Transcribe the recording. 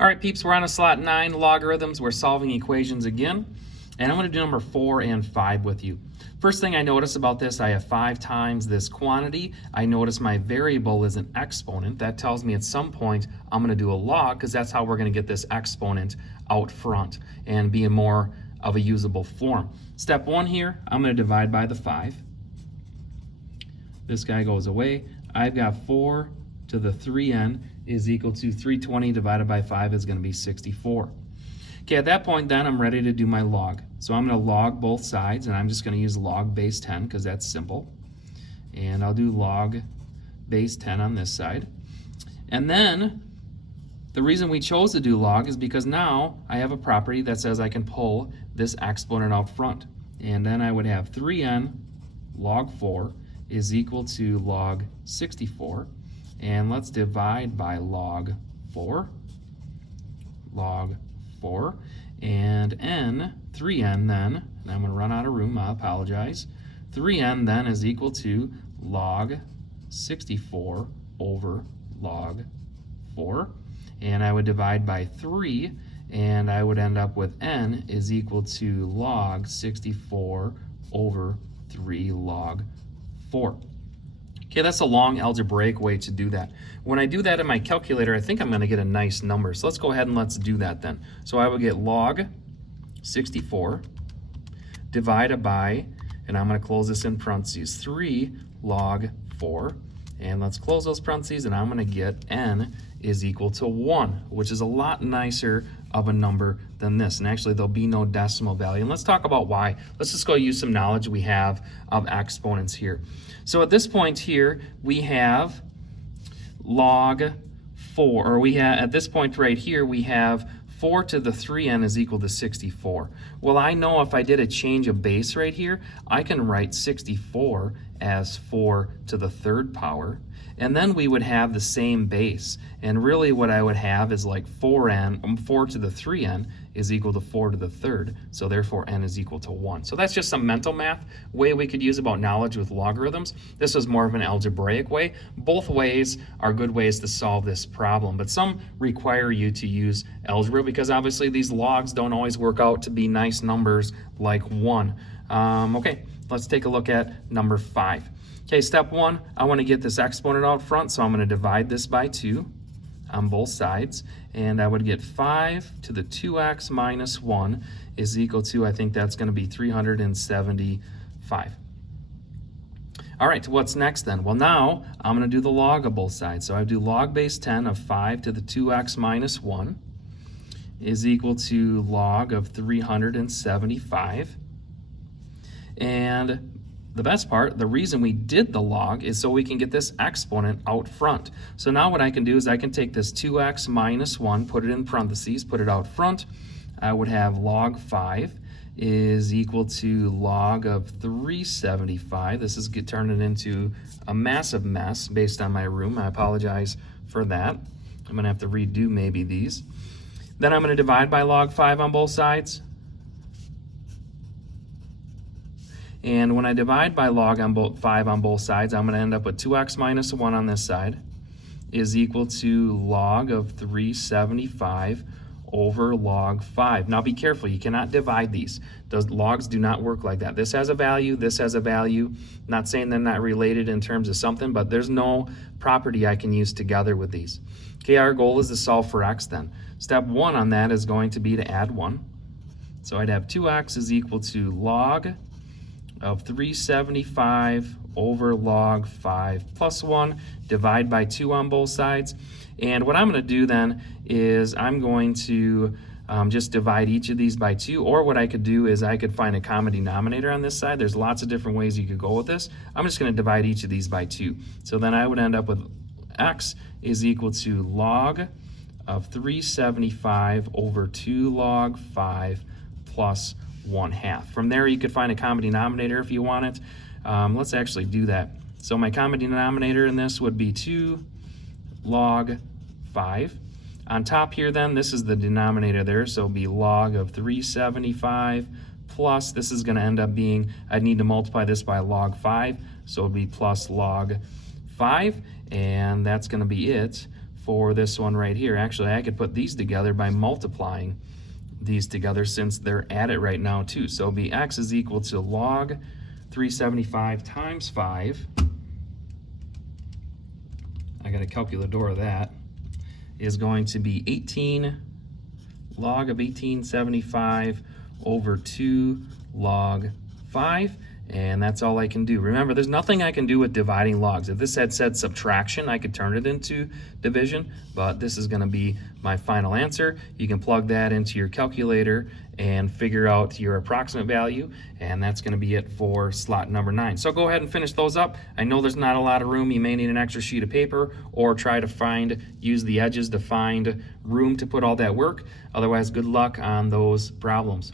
All right, peeps, we're on a slot 9, logarithms. We're solving equations again. And I'm going to do number 4 and 5 with you. First thing I notice about this, I have 5 times this quantity. I notice my variable is an exponent. That tells me at some point I'm going to do a log, because that's how we're going to get this exponent out front and be more of a usable form. Step 1 here, I'm going to divide by the 5. This guy goes away. I've got 4 to the 3n is equal to 320 divided by 5 is going to be 64. Okay, at that point then I'm ready to do my log. So I'm going to log both sides, and I'm just going to use log base 10 because that's simple. And I'll do log base 10 on this side. And then the reason we chose to do log is because now I have a property that says I can pull this exponent out front. And then I would have 3n log 4 is equal to log 64. And let's divide by log 4. Log 4. And n, 3n then, and I'm going to run out of room, I apologize. 3n then is equal to log 64 over log 4. And I would divide by 3, and I would end up with n is equal to log 64 over 3 log 4. Okay, that's a long algebraic way to do that. When I do that in my calculator, I think I'm going to get a nice number. So let's go ahead and let's do that then. So I would get log 64 divided by, and I'm going to close this in parentheses, 3 log 4. And let's close those parentheses, and I'm going to get n is equal to 1, which is a lot nicer of a number than this. And actually, there'll be no decimal value. And let's talk about why. Let's just go use some knowledge we have of exponents here. So at this point here, we have log 4, or we have, at this point right here, we have 4 to the 3n is equal to 64. Well, I know if I did a change of base right here, I can write 64 as 4 to the 3rd power, and then we would have the same base. And really what I would have is like 4 to the 3n is equal to 4 to the 3rd, so therefore n is equal to 1. So that's just some mental math way we could use about knowledge with logarithms. This was more of an algebraic way. Both ways are good ways to solve this problem, but some require you to use algebra because obviously these logs don't always work out to be nice numbers like 1. Okay, let's take a look at number 5. Okay, step 1, I want to get this exponent out front, so I'm going to divide this by 2 on both sides, and I would get 5 to the 2x minus 1 is equal to, I think that's going to be 375. All right, what's next then? Well, now I'm going to do the log of both sides. So I do log base 10 of 5 to the 2x minus 1 is equal to log of 375. And the best part, the reason we did the log is so we can get this exponent out front. So now what I can do is I can take this 2x minus 1, put it in parentheses, put it out front. I would have log 5 is equal to log of 375. This is turning into a massive mess based on my room. I apologize for that. I'm going to have to redo maybe these. Then I'm going to divide by log 5 on both sides. And when I divide by log on 5 on both sides, I'm going to end up with 2x minus 1 on this side is equal to log of 375 over log 5. Now be careful, you cannot divide these. Those logs do not work like that. This has a value, this has a value. Not saying they're not related in terms of something, but there's no property I can use together with these. Okay, our goal is to solve for x then. Step 1 on that is going to be to add 1. So I'd have 2x is equal to log of 375 over log 5 plus 1, divide by 2 on both sides. And what I'm going to do then is I'm going to just divide each of these by 2, or what I could do is I could find a common denominator on this side. There's lots of different ways you could go with this. I'm just going to divide each of these by 2. So then I would end up with x is equal to log of 375 over 2 log 5 plus 1/2. From there you could find a common denominator if you want it. Let's actually do that. So my common denominator in this would be 2 log 5. On top here then, this is the denominator there, so it'll be log of 375 plus, this is going to end up being, I'd need to multiply this by log 5, so it'll be plus log 5, and that's going to be it for this one right here. Actually, I could put these together by multiplying these together since they're at it right now too. So it'll be x is equal to log 375 times 5. I got a calculator of that. Is going to be 18 log of 1875 over 2 log 5. And that's all I can do. Remember, there's nothing I can do with dividing logs. If this had said subtraction, I could turn it into division, but this is going to be my final answer. You can plug that into your calculator and figure out your approximate value, and that's going to be it for slot number 9. So go ahead and finish those up. I know there's not a lot of room. You may need an extra sheet of paper or try to use the edges to find room to put all that work. Otherwise, good luck on those problems.